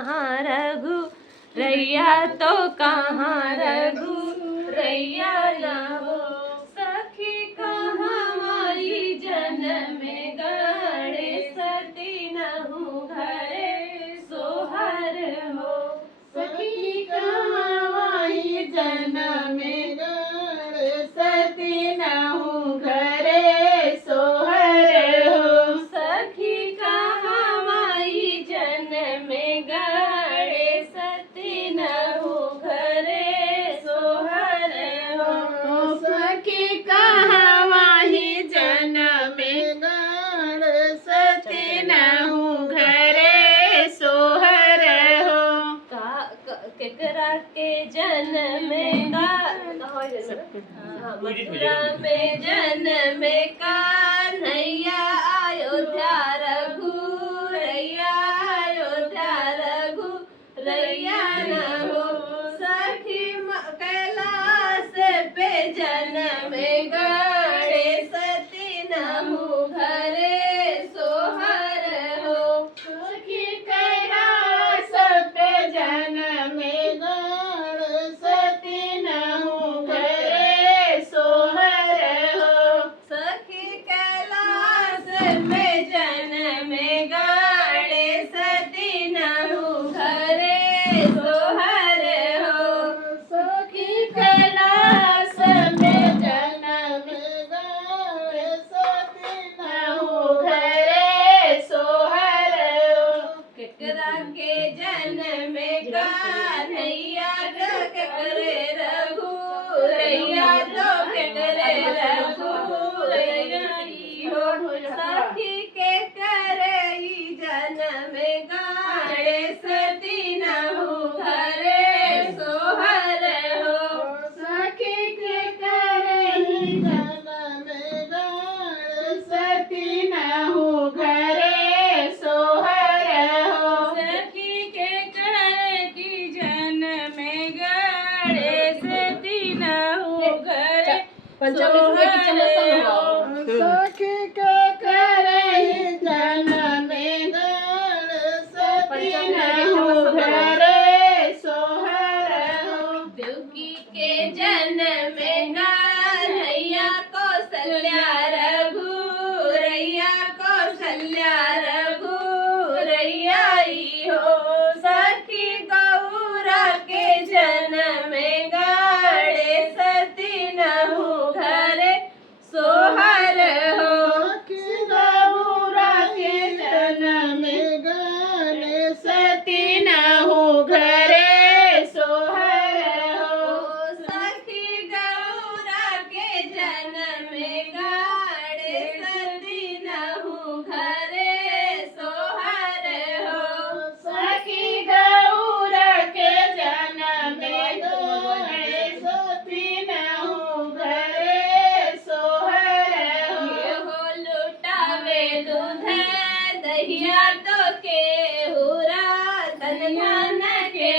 कहाँ रघु रैया तो कहाँ रघु रैया न हो। सखी कहाँ माई जन्म गणे सती नहु घरे सोहर हो। सखी कहाँ माई जन्म गणे सती नहु घरे सोहर हो। सखी कहाँ माई जन्म गणे सती नहु घरे सोहर हो। सखी कहाँ माही जन्म गणे सती नहु घरे सोहर हो। केकरा के जन्म का मथुरा में जन्म कन्हैया अयोध्या रघुरैया अयोध्या रघुरैया न हो। सखी कैलाश पे जन्म गणे सती नहु घरे सोहर हो। सखी कैलाश पे जन्म गणे सती नहु घरे सोहर हो। सखी कैलाश में जन्म गणे सती नहु घरे सोहर हो। सखी कैलाश में जन्म गणे सती नहु घरे सोहर हो। केकरा के जन्म कन्हैया तो केकरे रघुरैया तो केकरे रघुरैया हो। सखी के करई जन्म गणे सती नहु घरे सोहर हो। सखी के करही जन्म गणे सती नहु घरे सोहर हो। सखी के करे की जन्म गणे सती नहु घरे सोहर हो। सखी के करही जन्म गणे सती नहु घरे सोहर हो। देवकी के जन्म कन्हैया कौशल्या रघुरैया कौशल्या रघुरैया हो। सखी गौरा के जन्म गणे सती नहु घरे सोहर हो। सखी गौरा के जन्म गणे सती नहु घरे सोहर हो। सखी गौरा के जन्म गणे सती नहु घरे सोहर हो। सखी गौरा के जन्म गणे सती नहु घरे सोहर हो। हो लुटावे दूध दहिया तो के हुरा तन धन के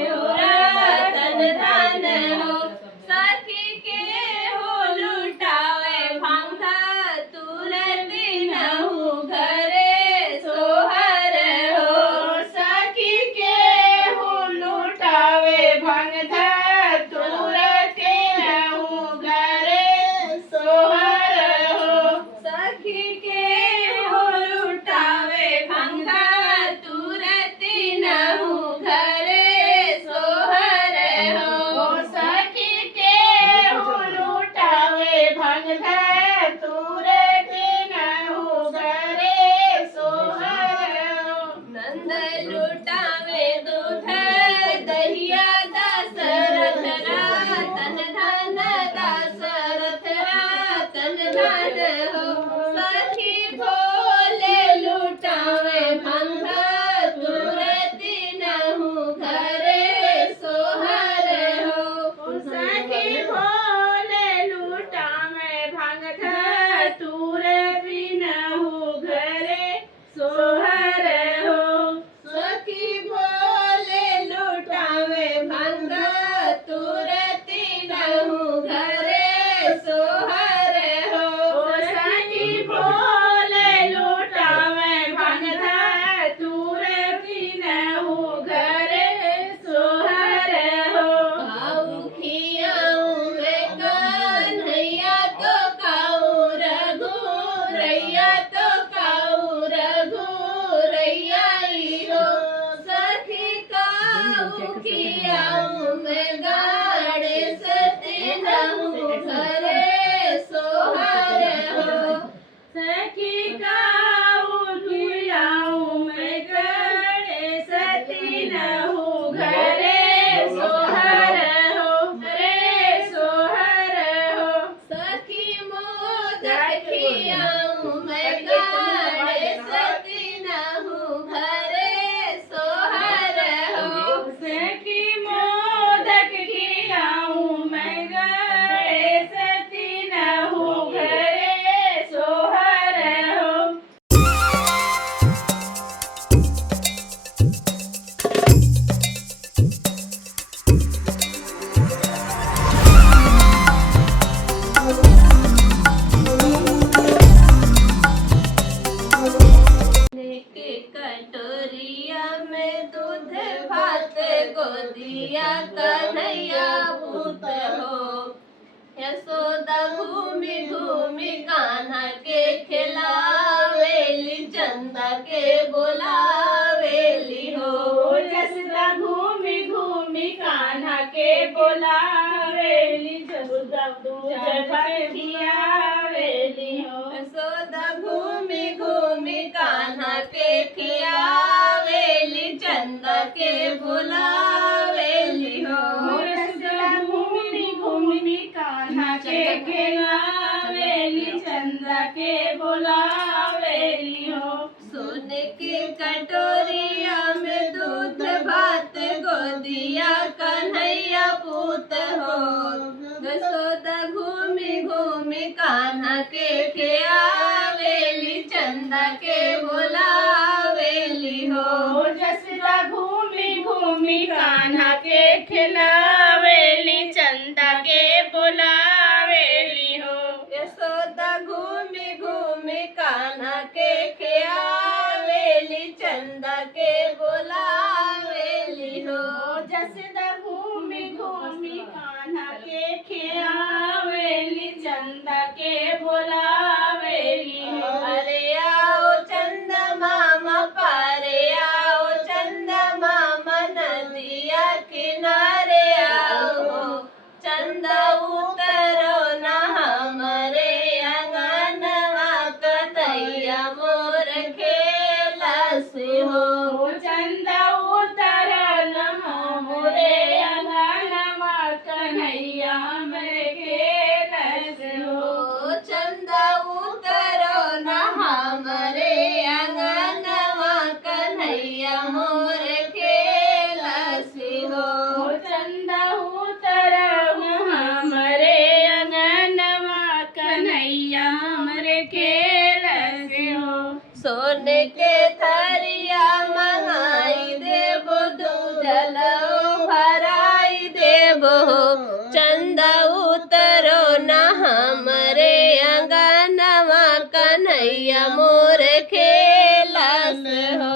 हुरा तन धन हो। सखी के हो लुटावे भांगा तुरती नहु घरे सोहर हो। सखी के हो लुटावे भंग धतूर के नहु घरे सोहर हो। सखी के हो लुटावे भंगा तुरती नहु नहु घरे सोहर हो रे सोहर हो सखी मोदक खियाऊं मैं गणेश नहु घरे सोहर हो सखी मोदक खियाऊं मैं गणेश नहु घरे सोहर हो लेके कटोरिया में दूध भात गोदिया कन्हैया भूत हो यशोदा घूमी घूमी कान्हा के खिलावेली चंदा के बोलावेली हो जसदा घूमी घूमी कान्हा के बोलावेली जसदा दूध खियावेली हो यशोदा घूमी घूमी कान्हा के खियावेली चंदा के बोलावेली हो जसदा घूमी घूमी कान्हा के खिलावेली चंदा के बोलावेली हो सोने की कटोरिया में दूध भात गोदिया कन्हैया पूत हो यशोदा घूमी घूमी कान्हा के खियावेली चंदा के बोलावेली हो जसदा घूमी घूमी कान्हा के खिलावेली चंदा के बोलावेली हो यशोदा घूमी घूमी कान्हा के खियावेली चंदा के बोलावेली हो जसदा घूमी घूमी कान्हा के खियावेली चंदा के बोलावेली हो अरे आओ चंदा मामा पारे आओ चंदा मामा नदिया किनारे आओ चंदा उतरो ना हमारे अंगनवा कन्हैया मोर खेला से हो चंदा उतरन मोरे अंगनवा कन्हैया हमरे खेलस हो चंदा उतरो ना हमारे अंगनवा कन्हैया मोर खेला से हो चंदा उतरन हमरे अंगनवा कन्हैया हमरे खेलस हो सोने के थरिया मंगाई देबो दूध लो भराई देबो चंदा उतरो ना हमरे अंगनवा कन्हैया मोर खेलस हो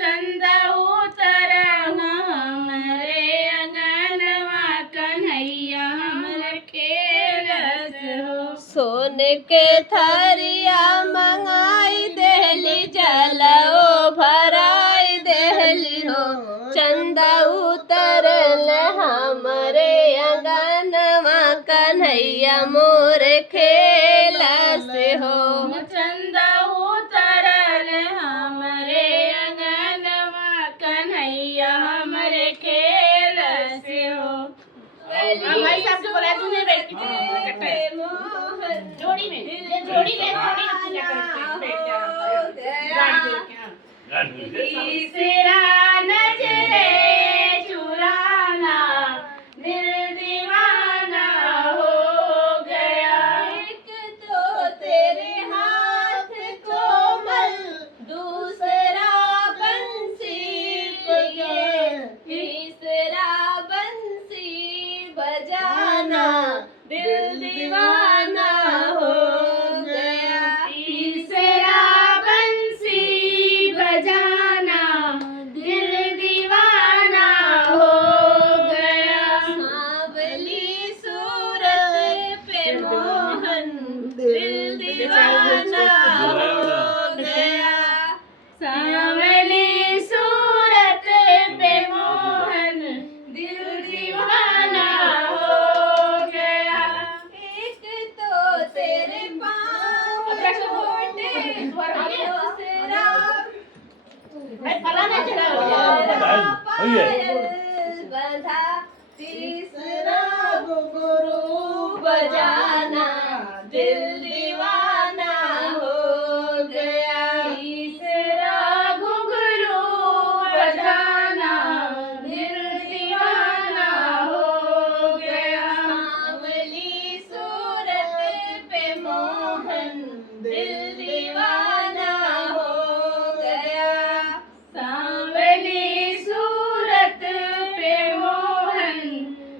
चंदा उतरन हमरे अंगनवा कन्हैया हमरे खेलस हो सोने के थरिया मंगाई देहली जलो भराई देहली हो चंदा उतरल हमरे अंगनवा कन्हैया मोर खेलस हो चंदा उतरल हमरे अंगनवा कन्हैया हमरे खेलस हो भाई साहब से बोला तूने बैठ के जोड़ी में जोड़ी ले तीसरा नजरे चुराना दिल दीवाना हो गया एक तो तेरे हाथ कोमल दूसरा बंसी ये तीसरा बंसी बजाना दिल दीवाना हो गया तीसरा बंसी बजाना दिल बोलिए पायल बंधा तीसरा घुंघरू बजाना दिल दीवाना हो गया तीसरा घुंघरू बजाना दिल दीवाना हो गया सांवली सूरत पे मोहन दिल दीवाना हो गया सांवली सूरत पे मोहन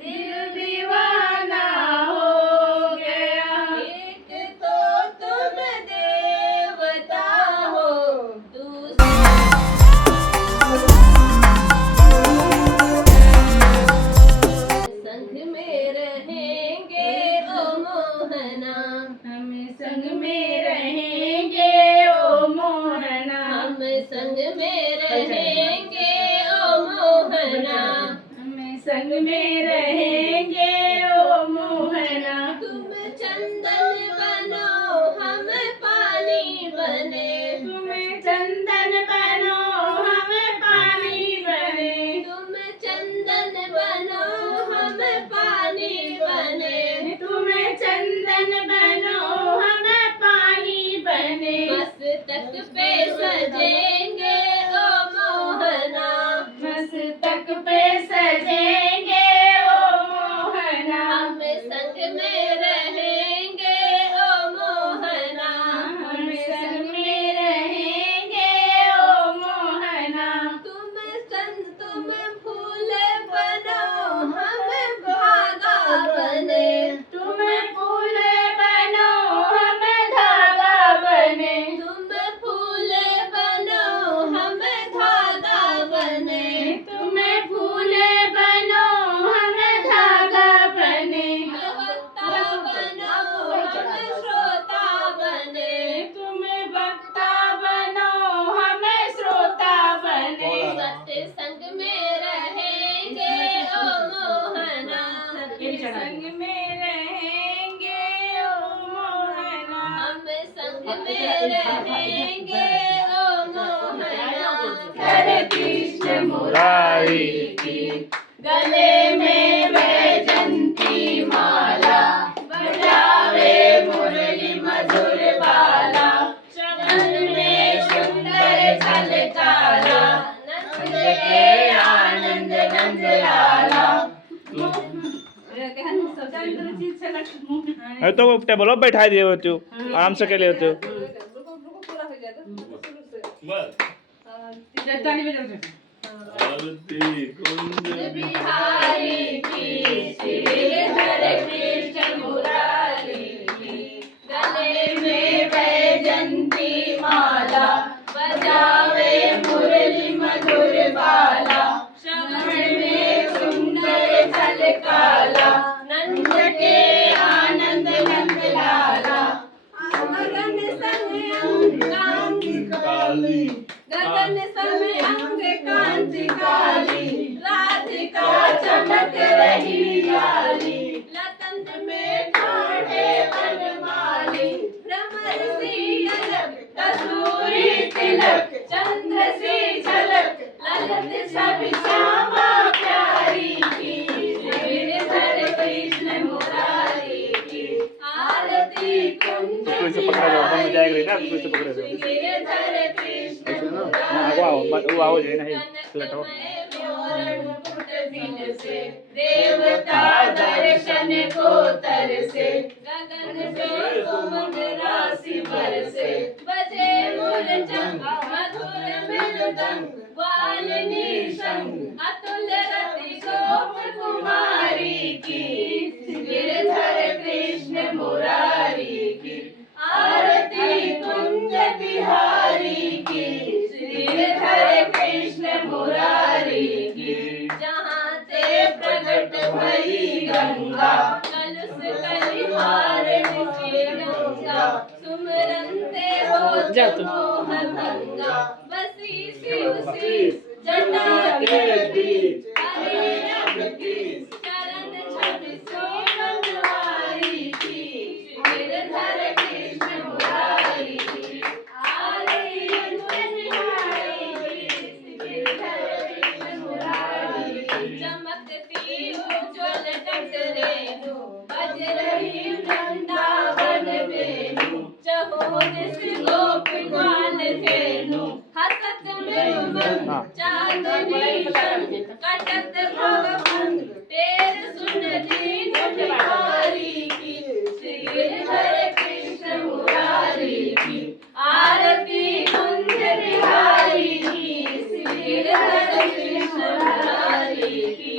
दिल दीवाना हो गया एक तो तुम देवता हो दूसरा संग में रहेंगे ओ मोहना हम संग में रहेंगे ओ मोहना हम संग में रहेंगे ओ मोहना हम संग में रहेंगे ओ मोहना तुम चंदन बनो हम पानी बने तुम चंदन बनो हम पानी बने तुम चंदन बनो हम पानी बने तुम चंदन बनो हम पानी बने मस्तक पे सजेंगे ओ मोहना मस्तक पे सजेंगे ओ मोहना हम संग में रहेंगे ओ मोहना हम संग में रहेंगे ओ मोहना तुम फूल बनो हम धागा बने तुम फूल बनो हम धागा बने तुम फूल बनो हम धागा बने तुम फूल बनो हम धागा बने वक्ता बनो हम श्रोता बने तुम वक्ता बनो हम श्रोता बने सत्संग में रहेंगे ओ मोहना संग में रहेंगे ओ मोहना हम संग में रहेंगे ओ मोहना हरे कृष्ण मुरारी की गले में वैजंती माला बजावे मुरली मधुर बाला श्रवण में सुंदर झलकारा नंद के आनंद नंद लाला अरे तो टेबल पर बैठा दिए होते हो आराम से के लिए होते हो बिहारी की श्रीधर कृष्ण मुरारी की गले में वैजंती माला बजावे मुरली मधुर बाला श्रवण में सुंदर झलकाला नंद के आनंद नंद लाला गगन संग अंग कांति गगन संग अंग कांति काली राधिका चमक रही लाली लतन में ठाणे वनमाली भ्रमर सी अलग कसूरी तिलक चंद्र से झलक ललित छवि श्यामा प्यारी की गिरधर कृष्ण मुरारी की आरती कुंज कोई से पकड़ा जाओ हम जाएगा ना कोई से पकड़ा जाओ गिरधर कृष्ण हाँ मुरारी वो आओ जाए नहीं लटो से देवता दर्शन को तरसे गगन से सुमन राशि बरसे बजे मूलचंद मधुर मृदंग वालिनी संग अतुल रति गोप कुमारी की गिरधर कृष्ण मुरारी की आरती कुंज बिहारी की गिरधर कृष्ण मुरारी की जहाँ से प्रकट भई गंगा कलुष कलिहार ऋषि गंगा सुमरंते हो मोह भंगा बसी शिव शीस जटा के बीच हरे रब की चरण छवि सोमवारी की गिरधर कृष्ण मुरारी की आरती कुंज बिहारी की गिरधर कृष्ण मुरारी श्वेत रेणु बज रही वृंदावन वेणु चहोर से गोपीवाल धेनु हसत मृदुमंद हाँ। चांदनी कटत भगवन तेर सुन दीन भिखारी की श्रीधर कृष्ण मुरारी की आरती कुंज बिहारी की श्रीधर कृष्ण मुरारी की